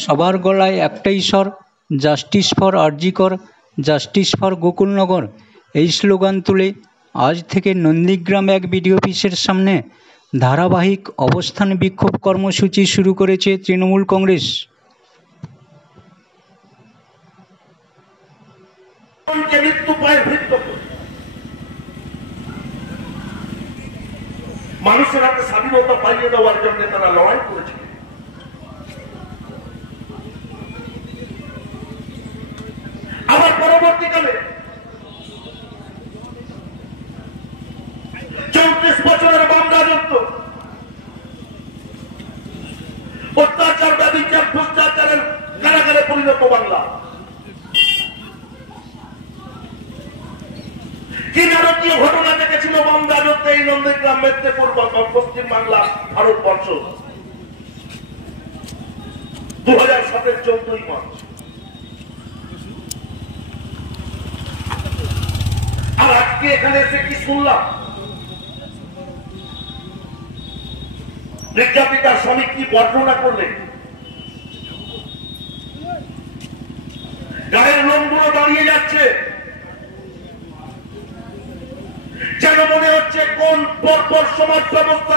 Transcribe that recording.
সবার গলায় একটাই স্বর, জাস্টিস ফর আরজি কর, জাস্টিস ফর গোকুলনগর। এই স্লোগান তুলে আজ থেকে নন্দীগ্রাম এক বিডিও অফিসের সামনে ধারাবাহিক অবস্থান বিক্ষোভ কর্মসূচি শুরু করেছে তৃণমূল কংগ্রেস। মানুষের হাতে স্বাধীনতা পাইয়ে দেওয়ার জন্য তারা লড়াই করেছে। আবার পরবর্তীকালে 34 বছরের বাম রাজত্ব, অত্যাচার, ব্যভিচার, ভ্রষ্টাচারের কারাগারে পরিণত বাংলা, কি নারকীয় ঘটনা দেখেছিল বাম রাজত্বে এই নন্দীগ্রাম, মেদিনীপুর, পশ্চিম বাংলা, ভারতবর্ষ। 2007 14 মার্চ। আর আজকে এখানে এসে কি শুনলাম, নির্যাতিতার স্বামী কি বর্ণনা করলেন, গায়ের লোমগুলো দাঁড়িয়ে যাচ্ছে, যেন মনে হচ্ছে কোন পরপর সমাজ ব্যবস্থা